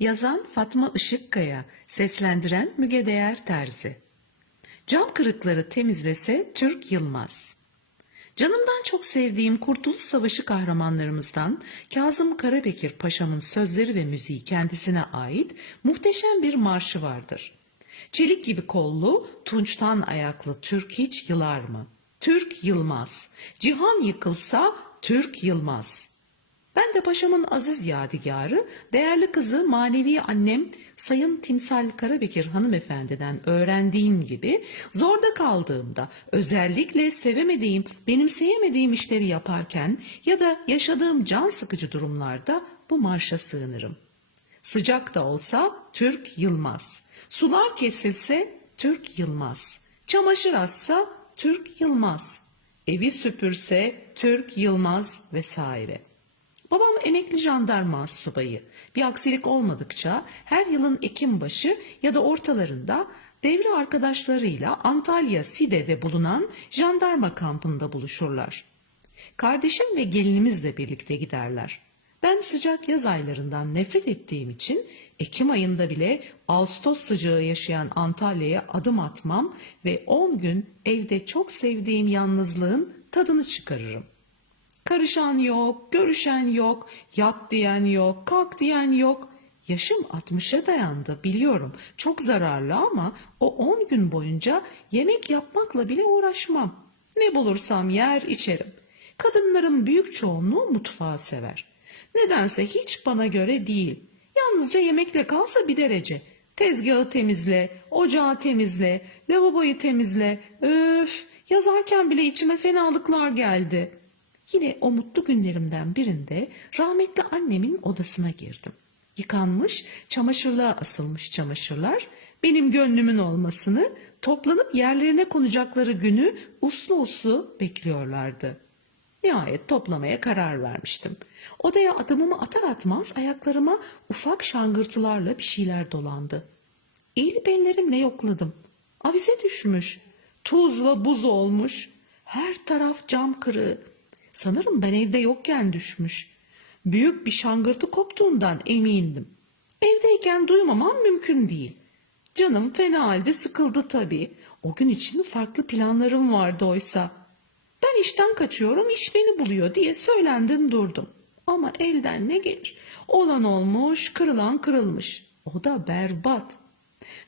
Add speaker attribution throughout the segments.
Speaker 1: Yazan Fatma Işıkkaya, seslendiren Müge Değer Terzi. Cam kırıkları temizlese Türk Yılmaz. Canımdan çok sevdiğim Kurtuluş Savaşı kahramanlarımızdan Kazım Karabekir Paşa'mın sözleri ve müziği kendisine ait muhteşem bir marşı vardır. Çelik gibi kollu, tunçtan ayaklı Türk hiç yılar mı? Türk yılmaz. Cihan yıkılsa Türk yılmaz. Ben de paşamın aziz yadigarı, değerli kızı manevi annem Sayın Timsal Karabekir hanımefendiden öğrendiğim gibi zorda kaldığımda özellikle sevemediğim, benimseyemediğim işleri yaparken ya da yaşadığım can sıkıcı durumlarda bu marşa sığınırım. Sıcak da olsa Türk Yılmaz. Sular kesilse Türk Yılmaz. Çamaşır assa Türk Yılmaz. Evi süpürse Türk Yılmaz vesaire. Babam emekli jandarma subayı. Bir aksilik olmadıkça her yılın Ekim başı ya da ortalarında devre arkadaşlarıyla Antalya Side'de bulunan jandarma kampında buluşurlar. Kardeşim ve gelinimizle birlikte giderler. Ben sıcak yaz aylarından nefret ettiğim için Ekim ayında bile Ağustos sıcağı yaşayan Antalya'ya adım atmam ve 10 gün evde çok sevdiğim yalnızlığın tadını çıkarırım. Karışan yok, görüşen yok, yat diyen yok, kalk diyen yok. Yaşım 60'a dayandı biliyorum. Çok zararlı ama o 10 gün boyunca yemek yapmakla bile uğraşmam. Ne bulursam yer içerim. Kadınların büyük çoğunluğu mutfağı sever. Nedense hiç bana göre değil. Yalnızca yemekle kalsa bir derece. Tezgahı temizle, ocağı temizle, lavaboyu temizle. Öf, yazarken bile içime fenalıklar geldi.'' Yine o mutlu günlerimden birinde rahmetli annemin odasına girdim. Yıkanmış, çamaşırlığa asılmış çamaşırlar, benim gönlümün olmasını, toplanıp yerlerine konacakları günü uslu uslu bekliyorlardı. Nihayet toplamaya karar vermiştim. Odaya adımımı atar atmaz ayaklarıma ufak şangırtılarla bir şeyler dolandı. Eğilip ellerimle yokladım. Avize düşmüş. Tuzla buz olmuş. Her taraf cam kırığı. Sanırım ben evde yokken düşmüş. Büyük bir şangırtı koptuğundan emindim. Evdeyken duymamam mümkün değil. Canım fena halde sıkıldı tabii. O gün için farklı planlarım vardı oysa. Ben işten kaçıyorum, iş beni buluyor diye söylendim durdum. Ama elden ne gelir? Olan olmuş, kırılan kırılmış. O da berbat.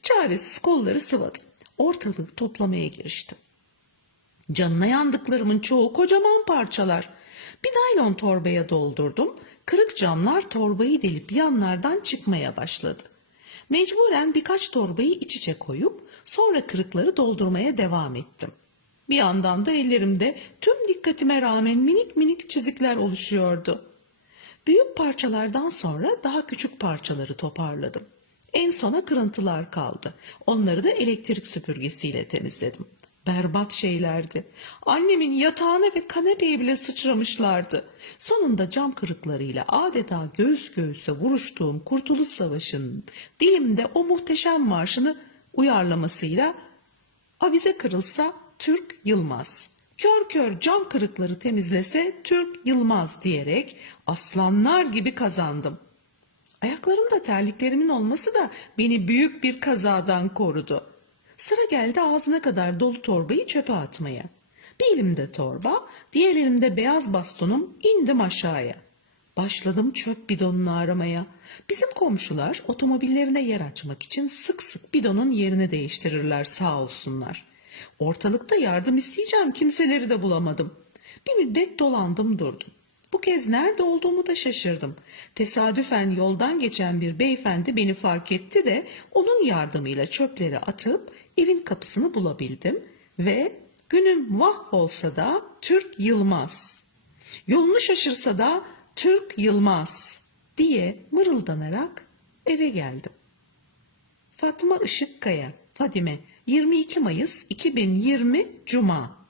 Speaker 1: Çaresiz kolları sıvadım. Ortalığı toplamaya giriştim. Canına yandıklarımın çoğu kocaman parçalar. Bir naylon torbaya doldurdum. Kırık camlar torbayı delip yanlardan çıkmaya başladı. Mecburen birkaç torbayı iç içe koyup sonra kırıkları doldurmaya devam ettim. Bir yandan da ellerimde tüm dikkatime rağmen minik minik çizikler oluşuyordu. Büyük parçalardan sonra daha küçük parçaları toparladım. En sona kırıntılar kaldı. Onları da elektrik süpürgesiyle temizledim. Berbat şeylerdi. Annemin yatağına ve kanepeye bile sıçramışlardı. Sonunda cam kırıklarıyla adeta göğüs göğüse vuruştuğum Kurtuluş Savaşı'nın dilimde o muhteşem marşını uyarlamasıyla avize kırılsa Türk Yılmaz. Kör kör cam kırıkları temizlese Türk Yılmaz diyerek aslanlar gibi kazandım. Ayaklarımda terliklerimin olması da beni büyük bir kazadan korudu. Sıra geldi ağzına kadar dolu torbayı çöpe atmaya. Bir elimde torba, diğer elimde beyaz bastonum indim aşağıya. Başladım çöp bidonunu aramaya. Bizim komşular otomobillerine yer açmak için sık sık bidonun yerini değiştirirler sağ olsunlar. Ortalıkta yardım isteyeceğim kimseleri de bulamadım. Bir müddet dolandım durdum. Bu kez nerede olduğumu da şaşırdım. Tesadüfen yoldan geçen bir beyefendi beni fark etti de onun yardımıyla çöpleri atıp evin kapısını bulabildim ve günüm olsa da Türk Yılmaz. Yolunu şaşırsa da Türk Yılmaz diye mırıldanarak eve geldim. Fatma Işıkkaya, Fadime 22 Mayıs 2020 Cuma